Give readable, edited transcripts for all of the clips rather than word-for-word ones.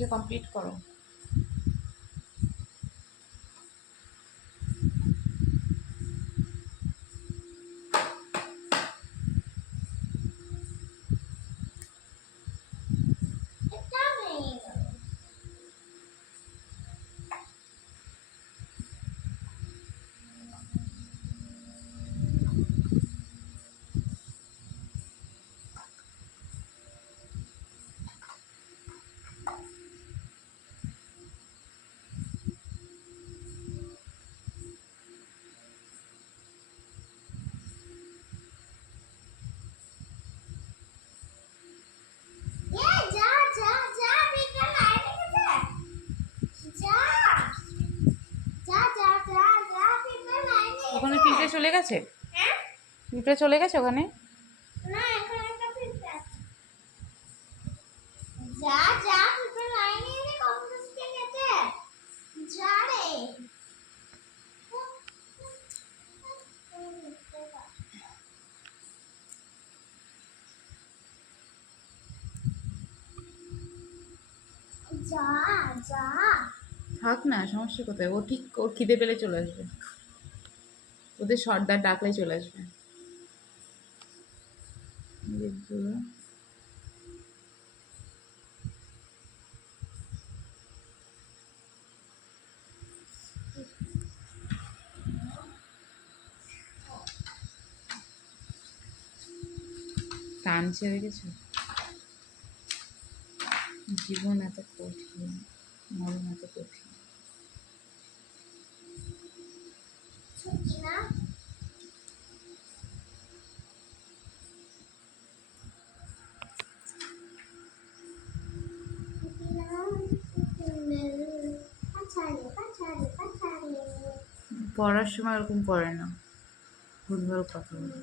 কিছু কমপ্লিট করো। ওখানে পিঁপড়ে চলে গেছে? পিঁপড়ে চলে গেছে ওখানে? থাক না, সমস্যা কোথায়? ও ঠিক ওর খিদে পেলে চলে আসবে, ওদের সর্দার ডাকলে চলে আসবে। টানছে দেখেছো? জীবন এত কঠিন, মরণ এত কঠিন। পড়ার সময় ওরকম করে না, ভুলভাল কথা বলে।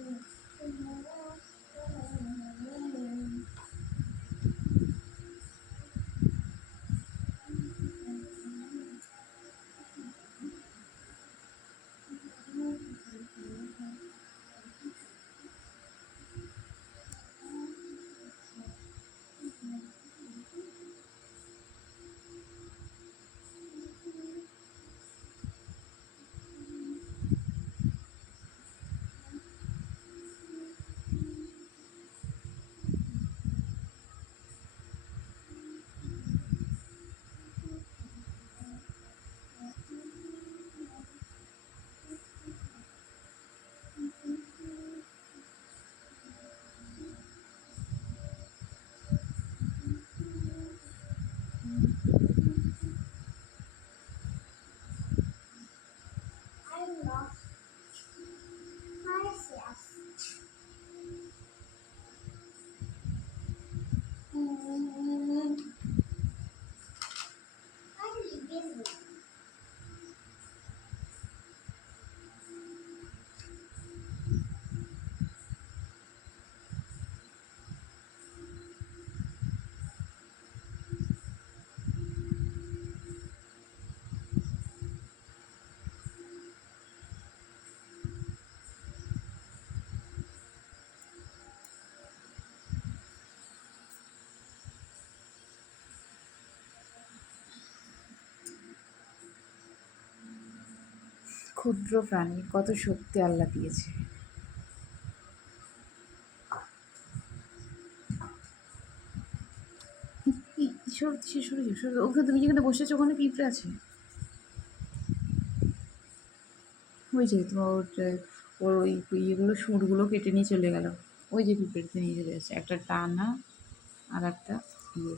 ক্ষুদ্র প্রাণী, কত শক্তি আল্লাহ দিয়েছে। ওখানে তুমি যেখানে বসেছো ওখানে পিঁপড়ে আছে। ওই যে তোমার ওর ওই ইয়েগুলো সুরগুলো কেটে নিয়ে চলে গেল। ওই যে পিঁপড়েতে নিয়ে চলে যাচ্ছে, একটা টানা আর একটা ইয়ে,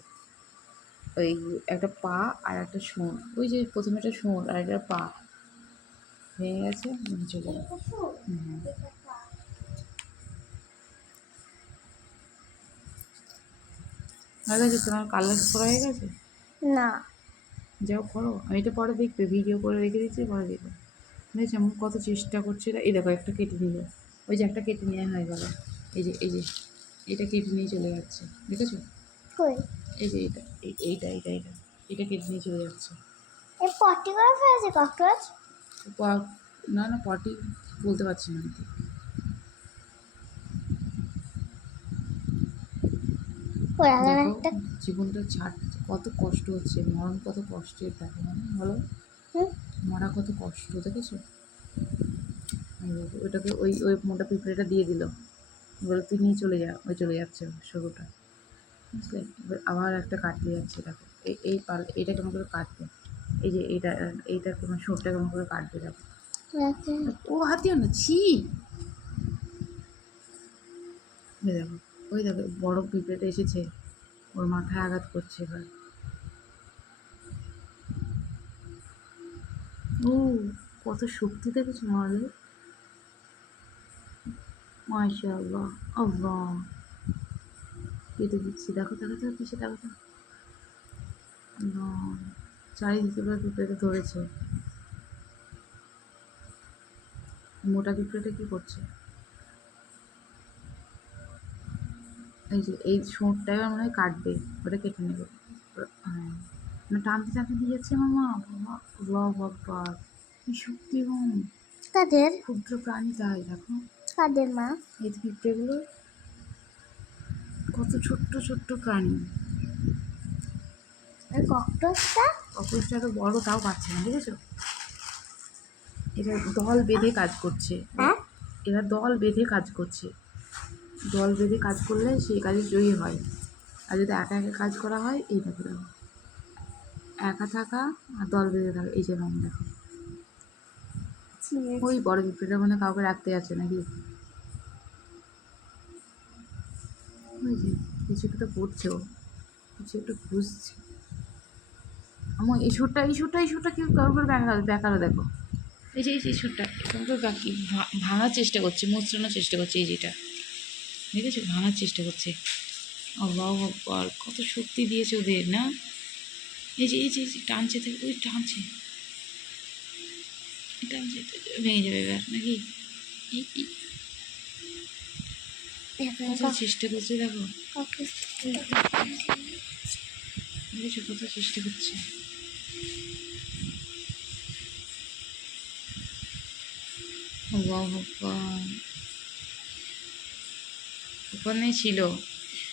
ওই একটা পা আর একটা সুর। ওই যে প্রথমে একটা সুর আর একটা পা ভেঙে গেছে, চলে গেল। হয়ে গেছে তোমার কালার করা হয়ে গেছে? না, যাও করো, আমি এটা পরে দেখবে, ভিডিও করে রেখে দিচ্ছি, পরে দেখবে। দেখছি আমি কত চেষ্টা করছি। এই দেখো একটা কেটে নিল, ওই যে একটা কেটে নেওয়া হয়ে গেল। এই যে এটা কেটে নিয়ে চলে যাচ্ছে, দেখেছো? কই এই যে এইটা এটা কেটে নিয়ে চলে যাচ্ছে। এই পটি করে ফেলেছে ককরোচ? না না, পটি বলতে পারছি না আমি। ওরা দেখো একটা জীবনটা ছাড় কত কষ্ট হচ্ছে, মরণ কত কষ্টের দেখো মানে বলো, হুম মরা কত কষ্ট দেখেছো। এই দেখো, ওইটাকে ওই ওই মোটা পিঁপড়েটা দিয়ে দিল, বলে তুই নিয়ে চলে যা, ওই চলে যাচ্ছে সরুটা, বুঝলে। এবার আবার একটা কাটতে যাচ্ছে দেখো, এই এইটা কেমন করে কাটবে, এই যে এইটা তোমার সুরটা কেমন করে কাটবে দেখো। আছে। ও হাতিও না, ছি। ওই দেখো, ওই দেখো বড় পিঁপড়েটা এসেছে, ওর মাথায় আঘাত করছে এবার। ও কত শক্তি দেখেছো আমাদের, মাশাআল্লাহ। আল্লাহ, কেটে দিচ্ছি দেখো দেখো দেখো পিছিয়ে দেখো তো। আল্লাহ, চারিদিকে এবার পিঁপড়েটা ধরেছে। মোটা পিঁপড়েটা কি করছে, এই যে এই ছোঁটটা এবার মনে হয় কাটবে, ওটা কেটে নেবে। হ্যাঁ, মানে টানতে টানতে দিয়ে যাচ্ছে মামা, বাবা আল্লাহ আকবার, কি শক্তিমান কাদের ক্ষুদ্র প্রাণী তাই দেখো। কাদের মা? এই যে পিঁপড়েগুলো কত ছোট্ট ছোট্ট প্রাণী। ওই ককরোচটা? ককরোচটা এত বড় তাও পাচ্ছে না, দেখেছো। এরা দল বেঁধে কাজ করছে, হ্যাঁ এরা দল বেঁধে কাজ করছে, দল বেঁধে কাজ করলে সেই কাজে জয়ী হয়। আর যদি একা একা কাজ করা হয়, এই দেখো দেখো, একা থাকা আর দল বেঁধে থাকা, এই যে নাম দেখো। চিনেছি। ওই বড় পিঁপড়েটা মানে কাউকে রাখতে যাচ্ছে নাকি, ওই যে কিছু একটা করছে, ও কিছু একটা খুঁজছে। আমার এই সুরটা এই সুরটা এই সুরটা কি কারোর করে বেকারও দেখো, এই যে সুরটা কেমন করে বাকি ভাঙার চেষ্টা করছে, মোচড়ানোর চেষ্টা করছে, এই যেটা দেখেছো ভাঙার চেষ্টা করছে। আল্লাহু আকবার, কত শক্তি দিয়েছে ওদের না। এই যে টানছে থেকে ওই টানছে, টানছে, ভেঙে যাবে এবার নাকি। এই কত চেষ্টা করছে দেখো, দেখেছো কত চেষ্টা করছে। আল্লাহু আকবার, ওখানে ছিল,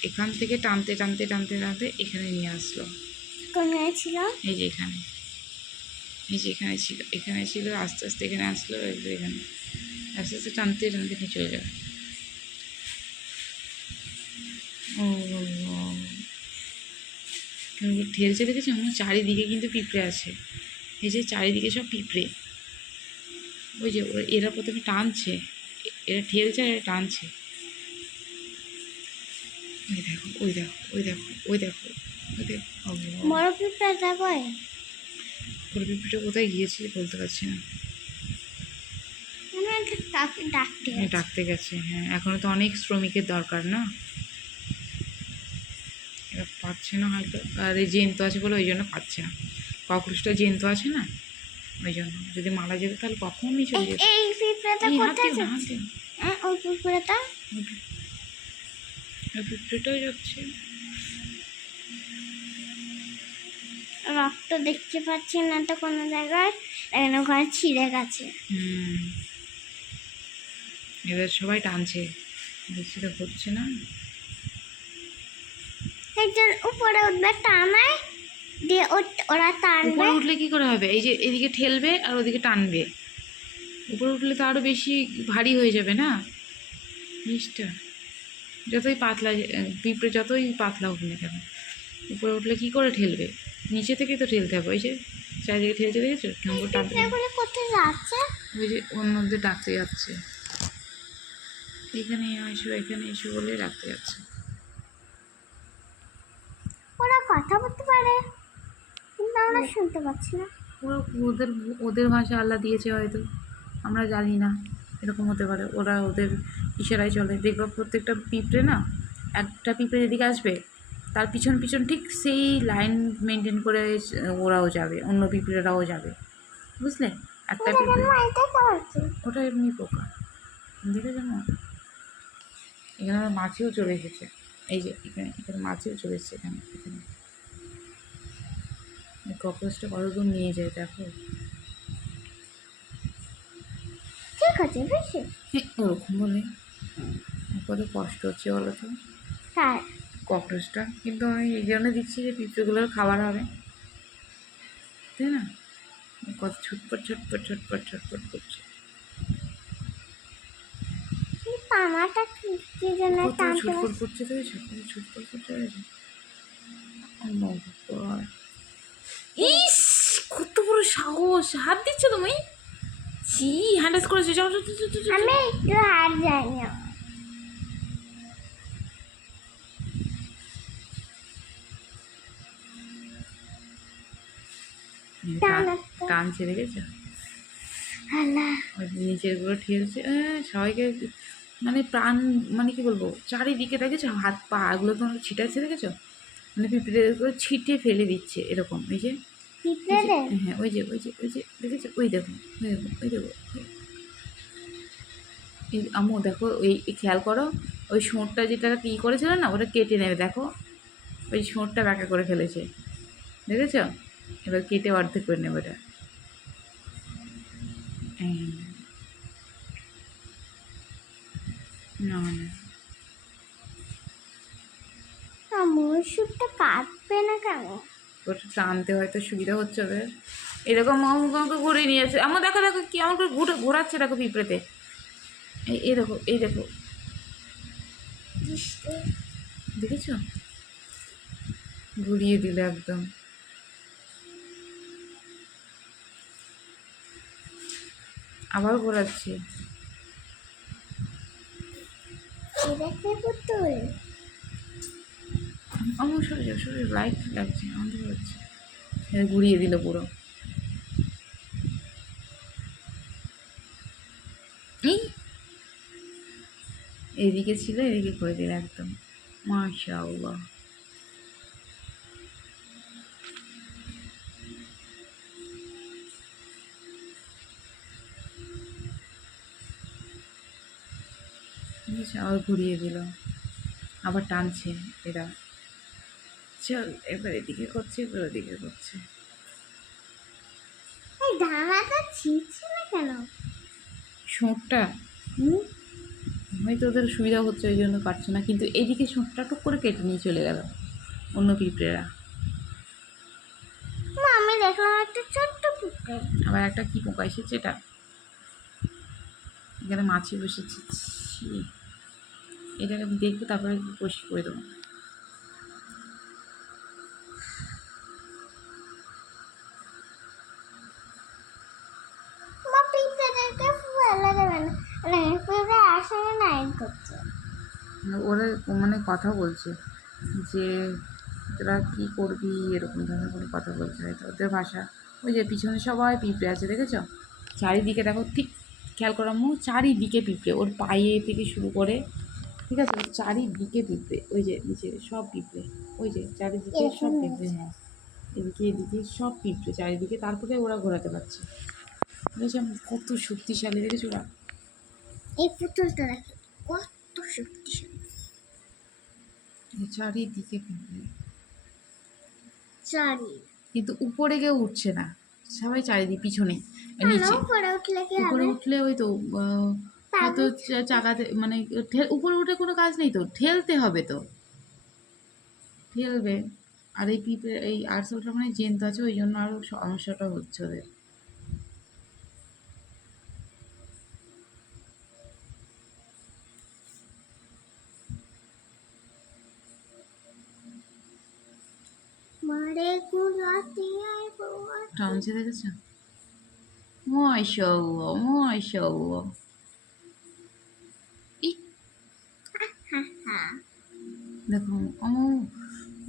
এখান থেকে টানতে টানতে টানতে টানতে এখানে নিয়ে আসলো। কোথায় ছিল? এই যে এখানে, এই যে এখানে ছিল আস্তে আস্তে এখানে আসলো, এখানে আস্তে আস্তে টানতে টানতে নিয়ে চলে যাবে। ও কেমন ঠেলছে দেখেছো, আমার চারিদিকে কিন্তু পিঁপড়ে আছে, এই যে চারিদিকে সব পিঁপড়ে। ওই যে এরা প্রথমে টানছে, এরা ঠেলছে আর এরা টানছে। ওই দেখো ওই দেখো ওই দেখো ওই দেখো ওই দেখো। বড় পিঁপড়াটা কই? বড় পিঁপড়েটা কোথায় গিয়েছে বলতে পারছি না, আমি একটা তাকে ডাকতে ডাকতে গেছে। হ্যাঁ, এখনো তো অনেক শ্রমিকের দরকার না, এরা পাচ্ছে না হয়তো, আর এই জেন্তু আছে বলে ওই জন্য পাচ্ছে না। ককরোচটা জেন্তু আছে না, ওই জন্য যদি মারা যেত তাহলে কখনই চলে যেত। এই পিঁপড়াটা এই কোথায় হাতিও না, যাচ্ছে? হাতিও না, ওই পিঁপড়াটা ওই পিঁপড়েটাও যাচ্ছে। রক্ত দেখতে পাচ্ছি না তো কোনো জায়গায়, এখানে ওখানে ছিঁড়ে গেছে। এবার সবাই টানছে, দেখছি তো হচ্ছে না। একজন উপরে উঠবে টানায় দিয়ে ওরা টানবে। উপরে উঠলে কি করে হবে, এই যে এদিকে ঠেলবে আর ওদিকে টানবে, উপরে উঠলে তো আরো বেশি ভারী হয়ে যাবে না জিনিসটা। যতই পাতলা পিঁপড়ে যতই পাতলা হোক না কেন, উপরে উঠলে কি করে ঠেলবে, নিচে থেকেই তো ঠেলতে হবে। ওই যে চারিদিকে ঠেলতে দেখেছো কেমন করে টানতে, পিঁপড়াগুলো কোথায় যাচ্ছে? ওই যে অন্যদের ডাকতে যাচ্ছে, এখানে এসো এখানে এসো বলে ডাকতে যাচ্ছে। ওরা কথা বলতে পারে কিন্তু আমরা শুনতে পাচ্ছি না। ওরা ওদের ওদের ভাষা আল্লাহ দিয়েছে হয়তো, আমরা জানি না, এরকম হতে পারে। ওরা ওদের ইশারায় চলে, দেখবা প্রত্যেকটা পিঁপড়ে না, একটা পিঁপড়ে যেদিকে আসবে তার পিছন পিছন ঠিক সেই লাইন মেনটেন করে ওরাও যাবে, অন্য পিঁপড়েরাও যাবে, বুঝলে। একটা পিঁপড়ে, এটা কি? ওটা এমনি পোকা, দেখেছো না। এখানে আমার মাছিও চলে এসেছে, এই যে এখানে এখানে মাছিও চলে এসেছে, এখানে এখানে ককরোচটা কত দূর নিয়ে যায় দেখো। ঠিক আছে বেশি ওরকম বলে কত কষ্ট হচ্ছে বলো তো। তার ককরোচটা, কিন্তু আমি এই জন্য দিচ্ছি যে পিঁপড়েগুলোর খাবার হবে, তাই না? কত ছটপট ছটপট ছটপট ছটপট করছে, পানাটা কি কি জন্য কত টানতে ছটপট পারছি? করছে দেখেছো, কত ছটপট করছে দেখেছো? আল্লাহু আকবার। ইস, কত বড় সাহস, হাত দিচ্ছ তুমি? ছি, হ্যান্ডেস করেছে, যাও যাও, যাও, যাও, যাও, যাও। আমি একটু হাত যাইনি আমার। টানছে দেখেছো, আল্লাহ, ওই নিচের গুলো ঠেলছে, সবাইকে মানে প্রাণ, মানে কি বলবো, চারিদিকে দেখেছো হাত পা এগুলো তোমার ছিটাচ্ছে দেখেছো, মানে পিঁপড়ে করে ছিটে ফেলে দিচ্ছে এরকম, এই যে এই যে, পিঁপড়ে হ্যাঁ ওই যে ওই যে ওই যে দেখেছো, ওই দেখো ওই দেখো ওই দেখো, এই আম্মু দেখো, ওই খেয়াল করো, ওই সোঁটটা যেটা কি করেছিল না, ওটা কেটে নেবে দেখো, ওই সোঁটটা ব্যাকা করে ফেলেছে দেখেছো, এবার কেটে অর্ধেক করে নেবে ওটা। হ্যাঁ, না না, মসুরটা কাটবে না কেন? ওটা টানতে হয়তো সুবিধা হচ্ছে ওদের, এরকম আমাকে ঘুরে নিয়ে আসে, আমার দেখো দেখো কি আমাকে ঘোরাচ্ছে দেখো পিঁপড়েতে, এই দেখো এই দেখো, দেখেছো, ঘুরিয়ে দিল একদম, আবার ঘোরাচ্ছে, এটা কি পুতুল? আমার শরীর লাইট লাগছে, আমাদের হচ্ছে, ঘুরিয়ে দিল পুরো, এই এদিকে ছিল এদিকে করে দিল একদম, মাশাআল্লাহ। বুঝেছো? আবার ঘুরিয়ে দিল, আবার টানছে এরা, চল এবার এদিকে করছে এবার ওদিকে করছে, এই ডানাটা ছিঁড়ছে না কেন? সোঁটটা হয়তো ওদের সুবিধা হচ্ছে ওই জন্য কাটছে না, কিন্তু এদিকে সোঁটটা টুক করে কেটে নিয়ে চলে গেল অন্য পিঁপড়েরা। মা, আমি দেখলাম একটা ছোট্ট পিঁপড়ে। আবার একটা কি পোকা এসেছে, এটা এখানে মাছি বসেছে, ছি, এটাকে আমি দেখবো তারপরে পরিষ্কার করে দেবো। মা, পিঁপড়েটাকে ফেলে দেবে না, মানে পিঁপড়ে আসলে নাইট করছে। ওরা মানে কথা বলছে যে তোরা কী করবি, এরকম ধরনের কোনো কথা বলছে হয়তো ওদের ভাষা। ওই যে পিছনে সবাই পিঁপড়ে আছে দেখেছো, চারিদিকে দেখো, ঠিক খেয়াল করো আম্মু, চারিদিকে পিঁপড়ে, ওর পায়ে থেকে শুরু করে, ঠিক আছে, ওর চারিদিকে পিঁপড়ে, ওই যে নিচে সব পিঁপড়ে, ওই যে চারিদিকে সব এরকম পিঁপড়ে, হ্যাঁ এদিকে এদিকে সব পিঁপড়ে চারিদিকে, তারপরে ওরা ঘোরাতে পারছে, বুঝেছো কত শক্তিশালী দেখেছো ওরা, এই পুতুলটা দেখো কত শক্তিশালী। চারিদিকে পিঁপড়ে, চারি কিন্তু উপরে কেউ উঠছে না, সবাই চারিদিকে পিছনে কেন নিচে, উপরে উঠলে কি উপরে হবে? উঠলে ওই তো হয়তো পাবলিক চাকাতে মানে উপরে উঠে কোনো কাজ নেই তো, ঠেলতে হবে তো, ঠেলবে, আর এই পিঁপড়ে এই আরশোলটা মানে জেন্ত আছে ওই জন্য আরও সমস্যাটা হচ্ছে ওদের। মারে গুলাতিয়ায় বোয়া। টানছে দেখেছো, মাশাআল্লাহ মাশাআল্লাহ, ই হ্যাঁ, দেখো ও,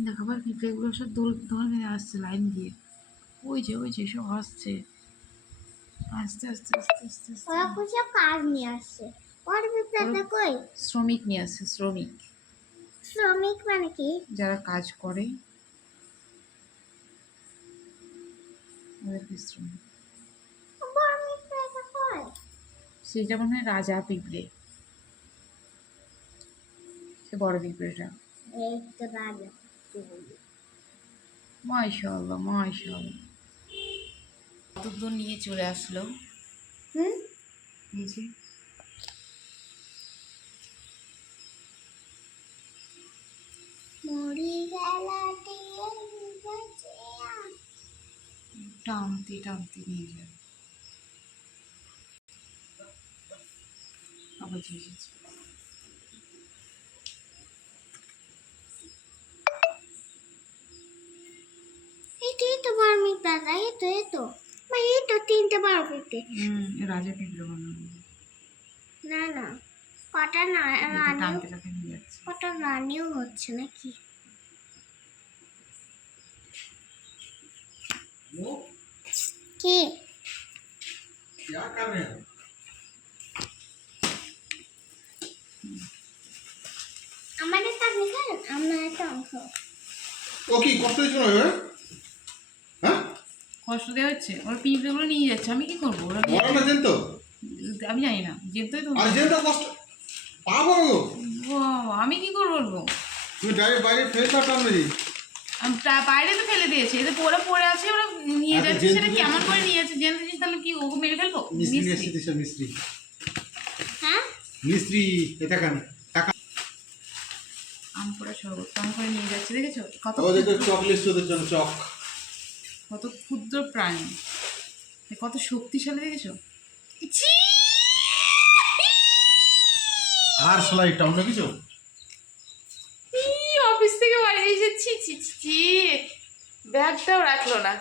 দেখো আবার পিঁপড়েগুলো সব দোল দোল মেরে আসছে লাইন দিয়ে, ওই যে সব আসছে, আস্তে আস্তে আস্তে আস্তে আস্তে, ওরা কিছু কাজ নিয়ে আসছে। ওর পিঁপড়াটা কই? শ্রমিক নিয়ে আসছে, শ্রমিক, শ্রমিক মানে কি? যারা কাজ করে ওদেরকে শ্রমিক, বড় পিঁপড়াটা কই? সেটা মনে হয় রাজা পিঁপড়ে, সে বড় পিঁপড়েটা, এই তো রাজা। মাশাআল্লাহ মাশাআল্লাহ, কতদূর নিয়ে চলে আসলো, হুম, নিচে টানতে টানতে নিয়ে যাবে। আবার এসেছে। এই তো বারমিট দাদা, এই তো মা, এই তো 3টে বারমিটে। রাজা পিঁপড়ে বানানো। না কটা না রানিও, টানতে টানতে নিয়ে যাচ্ছে। কটা রানিও হচ্ছে নাকি? কি क्या कर रहे हैं? আমার একটা আপনি খান, আমার একটা অংশ। ও কি কষ্ট হয়েছিল না? হ্যাঁ, কষ্ট দেওয়া হচ্ছে, ওরা পিঁপড়েগুলো নিয়ে যাচ্ছে, আমি কি করবো? ওরা মরা না যেন তো, আমি জানি না, যেতেই তো আর যেন তো কষ্ট পাবো। আমি কি করবো বলবো? তুমি ডাইরেক্ট বাইরে ফেলে পাঠাম নাকি? আমি বাইরে তো ফেলে দিয়েছি, এদের পড়ে পড়ে আছে, ওরা নিয়ে আচ্ছা, যাচ্ছে, সেটা জেন্তুদের- কেমন করে নিয়ে যাচ্ছে? জেনে দিচ্ছিস তাহলে কি ওকে মেরে ফেলবো? মিস্ত্রি মিস্ত্রি। এসে দিছে, মিস্ত্রি হ্যাঁ মিস্ত্রি এটা কেন টাকা আম পোড়া শরবত কেমন করে নিয়ে যাচ্ছে, দেখেছো? ওদের চকলেট ওদের জন্য চক কত ক্ষুদ্র প্রাণী, কত শক্তিশালী, দেখেছো? ছি! আর সেলাই টাউন না কিছু অফিস থেকে বাড়ি এসেছি, ছি ছি ছি, ব্যাগটাও রাখলো না।